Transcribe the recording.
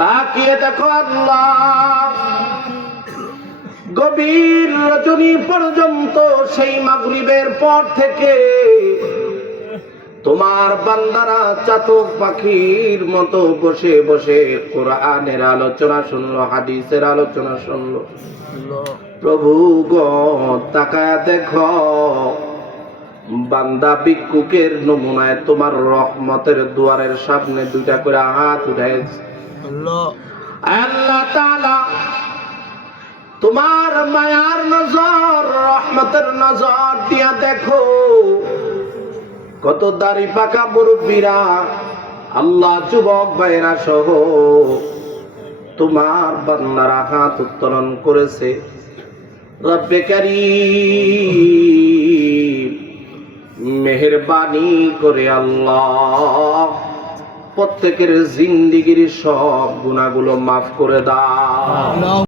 তাকিয়ে দেখো আল্লাহ। গভীর রজনী পর্যন্ত সেই মাগরিবের পর থেকে তোমার বান্দারা চাতক পাখির মতো বসে বসে কোরআনের আলোচনা শুনলো, হাদিসের আলোচনা শুনলো। প্রভু গো, তাকায় দেখো, বান্দা ভিক্ষুকের নমুনায় তোমার রহমতের দুয়ারের সামনে দুইটা করে হাত উঠাইছে। আল্লাহ। তোমার মায়ার নজর, রহমতের নজর দিয়া দেখো। কত দাড়ি পাকা মুরব্বীরা, আল্লাহ যুবক ভাইরা সহ তোমার বান্দারা হাত উত্তোলন করেছে। রব্বে মেহেরবানি করে আল্লাহ প্রত্যেকের জিন্দিগির সব গুণাগুলো মাফ করে দাও।